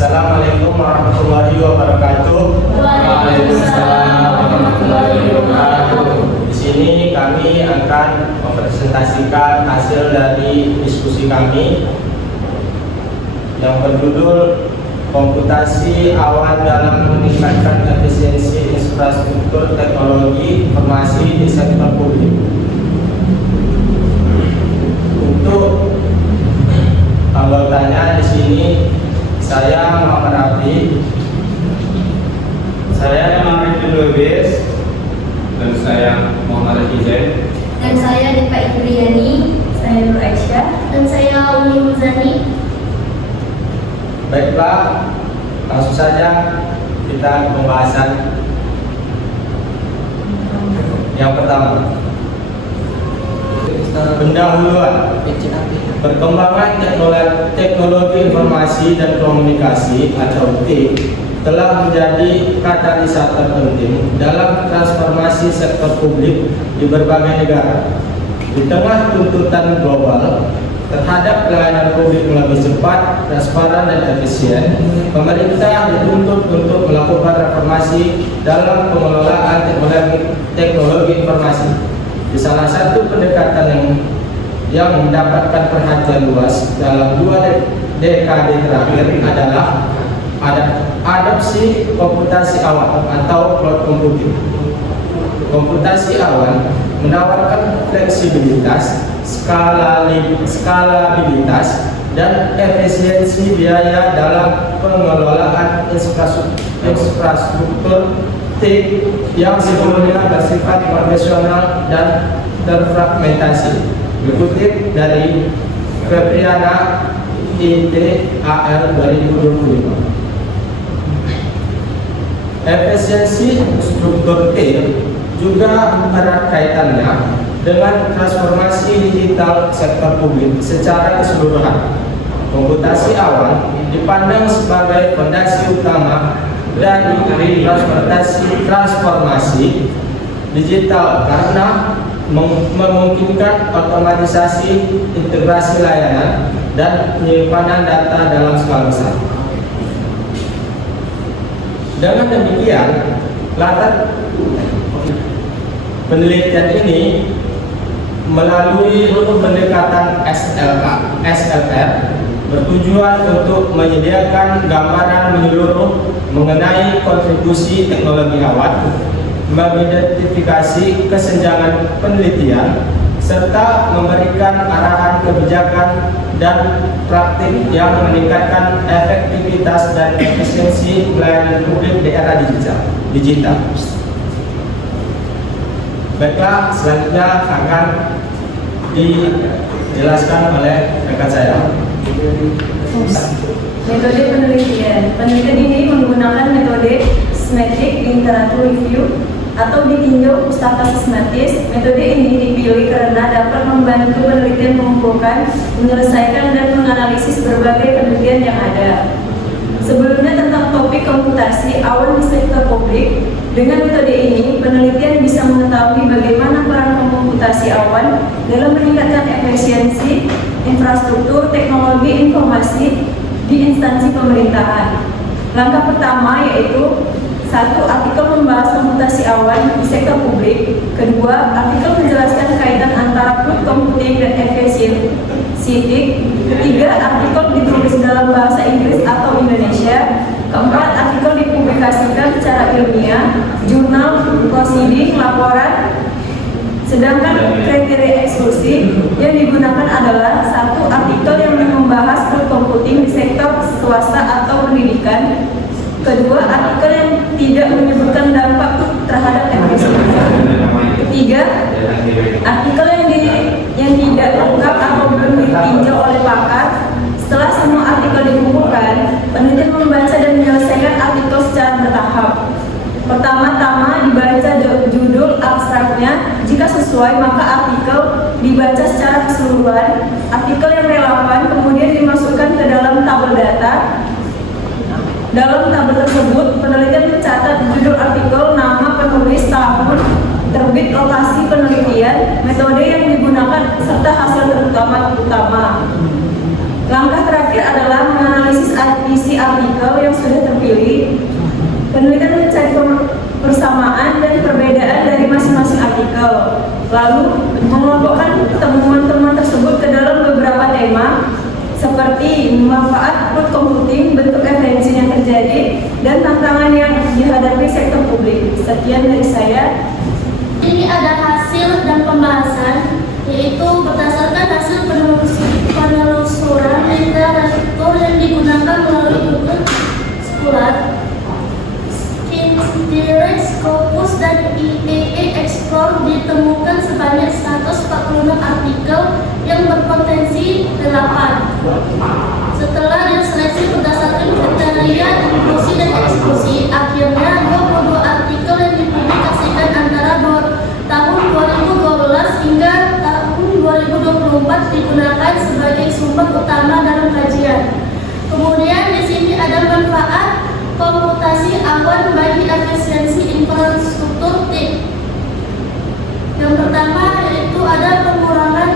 Assalamualaikum warahmatullahi wabarakatuh. Waalaikumsalam warahmatullahi wabarakatuh. Di sini kami akan mempresentasikan hasil dari diskusi kami yang berjudul komputasi awan dalam meningkatkan efisiensi infrastruktur teknologi informasi di sektor publik. Untuk anggotanya di sini saya Muhammad Rafi, Saya Muhammad Lubis, dan saya Muhammad Hizan. Dan saya Depa Ibriyani, saya Nur Aisyah, dan saya Umi Muzani. baiklah, langsung saja kita ke pembahasan yang pertama. Pendahuluan. Perkembangan teknologi informasi dan komunikasi atau TIK telah menjadi katalisator penting dalam transformasi sektor publik di berbagai negara. Di tengah tuntutan global terhadap pelayanan publik yang lebih cepat, transparan, dan efisien, pemerintah dituntut untuk melakukan reformasi dalam pengelolaan teknologi informasi. Di salah satu pendekatan yang mendapatkan perhatian luas dalam 2 dekade terakhir adalah adopsi komputasi awan atau cloud computing. Komputasi awan menawarkan fleksibilitas, skalabilitas, dan efisiensi biaya dalam pengelolaan infrastruktur TIK yang sebelumnya bersifat profesional dan terfragmentasi. Dikutip dari Febriana ITAL 2025. Efisiensi struktur TIK juga erat kaitannya dengan transformasi digital sektor publik secara keseluruhan. Komputasi awan dipandang sebagai fondasi utama dari transformasi digital karena memungkinkan otomatisasi, integrasi layanan, dan penyimpanan data dalam skala besar. Dengan demikian, latar penelitian ini melalui pendekatan SLR bertujuan untuk menyediakan gambaran menyeluruh mengenai kontribusi teknologi awan, mengidentifikasi kesenjangan penelitian, serta memberikan arahan kebijakan dan praktik yang meningkatkan efektivitas dan efisiensi pelayanan publik di era digital. Baiklah, selanjutnya akan dijelaskan oleh rekan saya. Metode penelitian. Penelitian ini menggunakan metode systematic literature review atau ditinjau pustaka sistematis. Metode ini dipilih karena dapat membantu penelitian mengumpulkan, menyelesaikan, dan menganalisis berbagai penelitian yang ada. Sebelumnya tentang topik komputasi awan di sektor publik, dengan metode ini penelitian bisa mengetahui bagaimana peran komputasi awan dalam meningkatkan efisiensi infrastruktur teknologi informasi di instansi pemerintahan. Langkah pertama yaitu 1. Artikel membahas komputasi awan di sektor publik. 2. Artikel menjelaskan kaitan antara cloud computing dan efisiensi TIK. 3. Artikel ditulis dalam bahasa Inggris atau Indonesia. 4. Artikel dipublikasikan secara ilmiah, jurnal, proceeding, laporan. Sedangkan kriteria eksklusif yang digunakan adalah 1. Artikel yang membahas cloud computing di sektor swasta atau pendidikan. 2. Artikel yang tidak menyebutkan dampak terhadap efisiensi. 3. Artikel yang tidak lengkap atau belum ditinjau oleh pakar. Setelah semua artikel dikumpulkan, penelitian membaca dan menyelesaikan artikel secara bertahap. Pertama-tama dibaca judul abstraknya, jika sesuai maka artikel dibaca secara keseluruhan. Artikel yang relevan kemudian dimasukkan ke dalam tabel data. Dalam tabel tersebut, penelitian mencatat judul artikel, nama penulis, tahun, terbit, lokasi penelitian, metode yang digunakan, serta hasil utama. Langkah terakhir adalah menganalisis isi artikel yang sudah terpilih. Penelitian mencari persamaan dan perbedaan dari masing-masing artikel, lalu mengelompokkan temuan-temuan tersebut ke dalam beberapa tema seperti manfaat cloud computing, bentuk esensi yang terjadi, dan tantangan yang dihadapi sektor publik. Sekian dari saya. Ini ada hasil dan pembahasan, yaitu berdasarkan hasil penelusuran literatur yang digunakan melalui Google Scholar, Skindirect Scopus, dan IEE Explore ditemukan sebanyak 146 artikel yang berpotensi relevan. Setelah diseleksi berdasarkan kriteria inklusi dan eksklusi, akhirnya 22 artikel yang dipublikasikan antara tahun 2012 hingga tahun 2024 digunakan sebagai sumber utama dalam kajian. Kemudian di sini ada manfaat komputasi awan bagi efisiensi infrastruktur TIC. Yang pertama yaitu ada pengurangan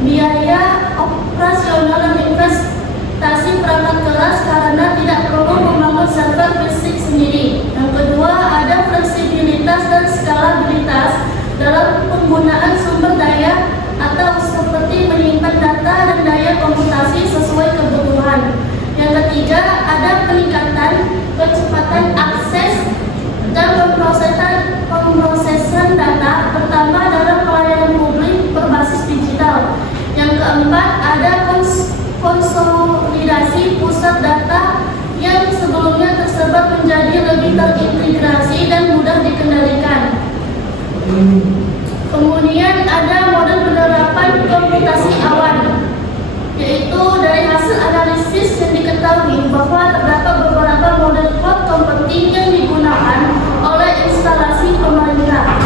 biaya operasional dan investasi perangkat keras karena tidak perlu membangun server fisik sendiri. Yang kedua ada fleksibilitas dan skalabilitas dalam penggunaan sumber daya atau seperti menyimpan data dan daya komputasi sesuai kebutuhan. Yang ketiga ada peningkatan kecepatan akses dan pemrosesan data, terutama dalam pelayanan publik berbasis digital. Yang keempat ada konsolidasi pusat data yang sebelumnya tersebar menjadi lebih terintegrasi dan mudah dikendalikan. Kemudian ada model penerapan komputasi awan, yaitu dari hasil analisis yang diketahui bahwa terdapat beberapa model cloud computing yang digunakan oleh instalasi pemerintah.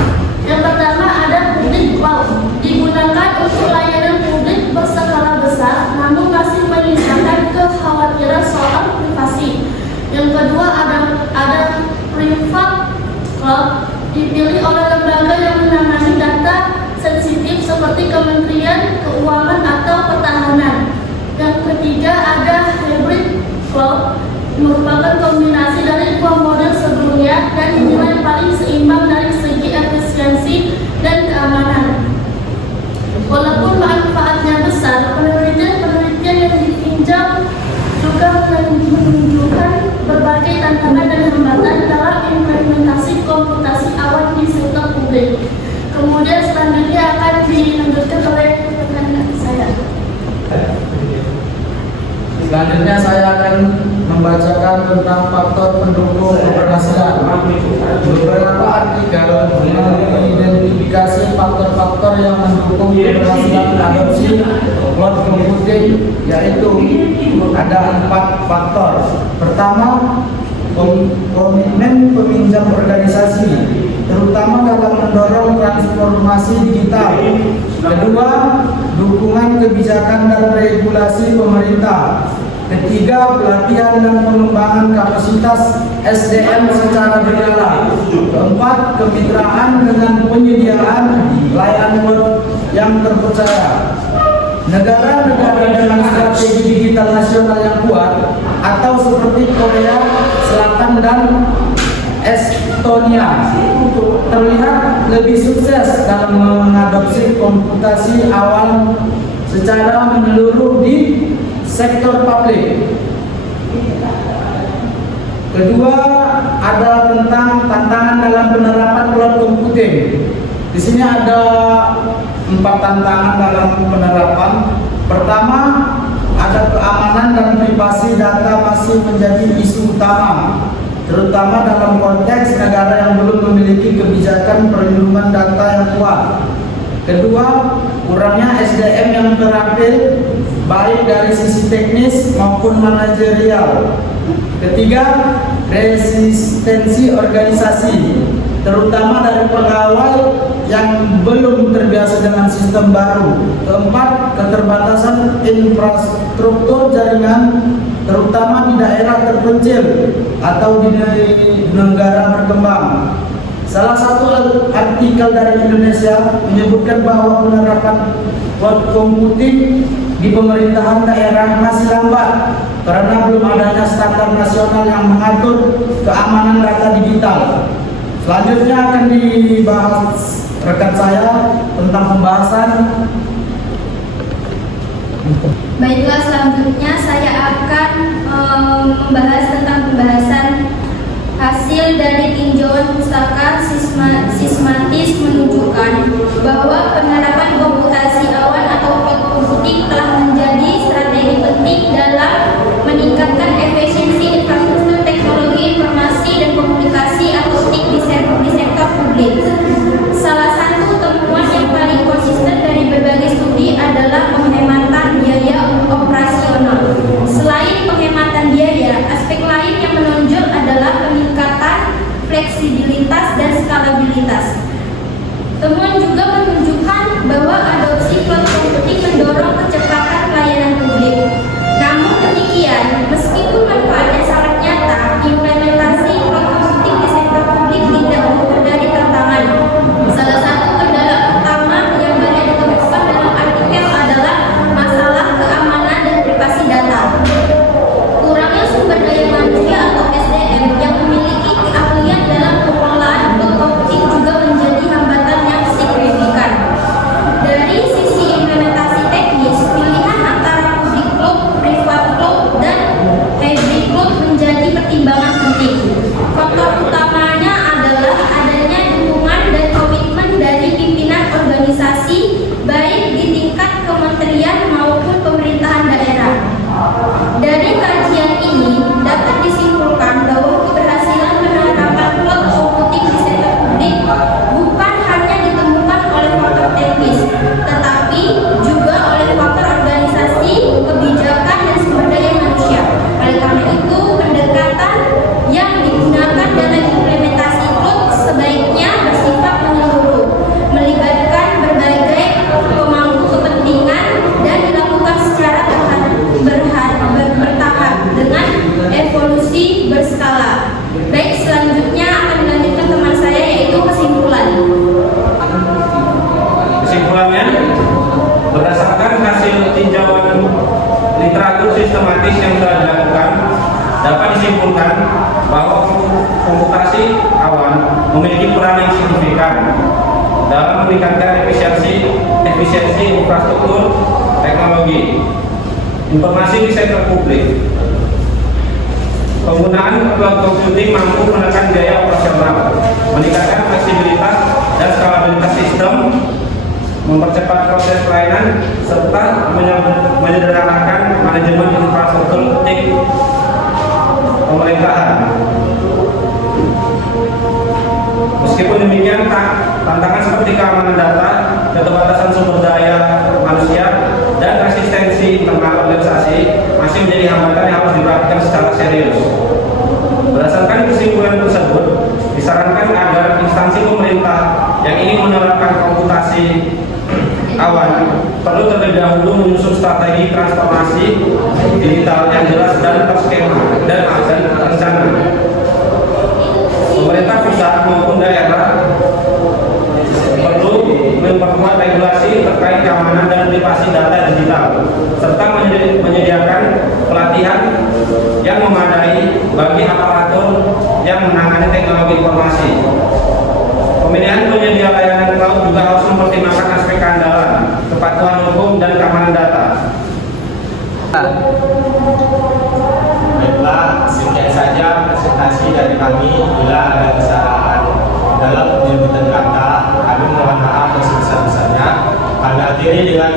Yang pertama ada public cloud, digunakan untuk layanan publik berskala besar, namun masih menyisakan kekhawatiran soal privasi. Yang kedua ada private cloud, dipilih oleh lembaga yang menangani data sensitif seperti Kementerian Keuangan atau Pertahanan. Yang ketiga ada hybrid cloud, merupakan kombinasi dari dua model sebelumnya dan dinilai paling seimbang dari segi efisiensi dan keamanan. Walaupun manfaatnya besar, penelitian yang ditinjau juga menunjukkan berbagai tantangan dan hambatan dalam implementasi komputasi awan di sektor publik. Kemudian selanjutnya akan dilanjutkan oleh rekan saya. Selanjutnya saya akan membacakan tentang faktor pendukung keberhasilan. Beberapa artikel mengidentifikasi faktor-faktor yang mendukung keberhasilan adopsi cloud computing, yaitu ada 4 faktor. Pertama, komitmen peminjam organisasi, terutama dalam mendorong transformasi digital. Kedua, dukungan kebijakan dan regulasi pemerintah. Ketiga, pelatihan dan pengembangan kapasitas SDM secara berkala. Keempat, kemitraan dengan penyediaan layanan web yang terpercaya. Negara-negara dengan strategi digital nasional yang kuat atau seperti Korea Selatan dan Estonia terlihat lebih sukses dalam mengadopsi komputasi awan secara menyeluruh di sektor publik. Kedua, ada tentang tantangan dalam penerapan cloud computing. Di sini ada 4 tantangan dalam penerapan. Pertama, ada keamanan dan privasi data masih menjadi isu utama, terutama dalam konteks negara yang belum memiliki kebijakan perlindungan data yang kuat. Kedua, kurangnya SDM yang terampil baik dari sisi teknis maupun manajerial. Ketiga, resistensi organisasi, terutama dari pegawai yang belum terbiasa dengan sistem baru. Keempat, keterbatasan infrastruktur jaringan, terutama di daerah terpencil atau di negara berkembang. Salah satu artikel dari Indonesia menyebutkan bahwa penerapan cloud computing di pemerintahan daerah masih lambat, karena belum adanya standar nasional yang mengatur keamanan data digital. Selanjutnya akan dibahas rekan saya tentang pembahasan. Baiklah, selanjutnya saya akan membahas tentang pembahasan hasil dari tinjauan pustaka sistematis menunjukkan bahwa penerapan komputasi awan atau cloud computing telah menjadi strategi penting dalam meningkatkan efisiensi infrastruktur teknologi informasi dan komunikasi atau TIK di sektor publik. Salah satu temuan yang paling konsisten dari berbagai studi adalah penghematan biaya operasional. Selain penghematan biaya, aspek lain yang menonjol adalah peningkatan fleksibilitas dan skalabilitas. Temuan juga menunjukkan bahwa adopsi cloud computing mendorong kecepatan pelayanan publik. Namun demikian, meskipun manfaatnya sangat nyata, implementasi cloud computing di sektor publik tidak luput dari tantangan. Salah satu kendala utama yang banyak ditemukan dalam artikel adalah masalah keamanan dan privasi data. Kurangnya sumber daya manusia atau SDM yang memiliki keahlian dalam pengelolaan cloud computing juga menjadi hambatan yang signifikan. Dari sisi implementasi teknis, pilihan antara public cloud, private cloud, dan hybrid cloud menjadi pertimbangan penting. Faktor utamanya adalah adanya dukungan dan komitmen dari pimpinan organisasi, baik di tingkat kementerian maupun pemerintahan daerah. Dari kajian ini dapat disimpulkan bahwa keberhasilan penerapan cloud computing di sektor publik bukan hanya ditemukan oleh faktor teknis, tetapi juga oleh faktor organisasi, kebijakan, dan sumber daya manusia. Oleh karena itu, pendekatan yang digunakan dalam implementasi cloud sebaiknya bersifat menyeluruh, melibatkan berbagai pemangku kepentingan, dan dilakukan secara bertahap dengan evolusi berskala. Baik, selanjutnya akan dilanjutkan teman saya, yaitu kesimpulan. Kesimpulannya, berdasarkan hasil tinjauan literatur sistematis yang telah dilakukan, dapat disimpulkan bahwa komputasi awan memiliki peran yang signifikan dalam meningkatkan efisiensi infrastruktur teknologi informasi di sektor publik. Penggunaan cloud computing mampu menekan biaya operasional, meningkatkan fleksibilitas dan skalabilitas sistem, mempercepat proses pelayanan, serta menyederhanakan manajemen infrastruktur TIK pemerintahan. Meskipun demikian, tantangan seperti keamanan data, keterbatasan sumber daya manusia, dan resistensi internal organisasi masih menjadi hambatan yang harus diperhatikan secara serius. Berdasarkan kesimpulan tersebut, disarankan agar instansi pemerintah yang ingin menerapkan komputasi awan perlu terlebih dahulu menyusun strategi transformasi digital yang jelas dan terskema dan terencana. Pemerintah pusat maupun daerah perlu memperkuat regulasi terkait keamanan dan privasi data digital, serta menyediakan pelatihan yang memadai bagi aparatur yang menangani teknologi informasi. Pemilihan penyedia layanan cloud juga harus mempertimbangkan aspek keandalan, kepatuhan hukum, dan keamanan data. Baiklah, sekian saja presentasi dari kami. Bila ada kesalahan dalam penyebutan kata, kami mohon maaf yang sebesar-besarnya. Kami akhiri dengan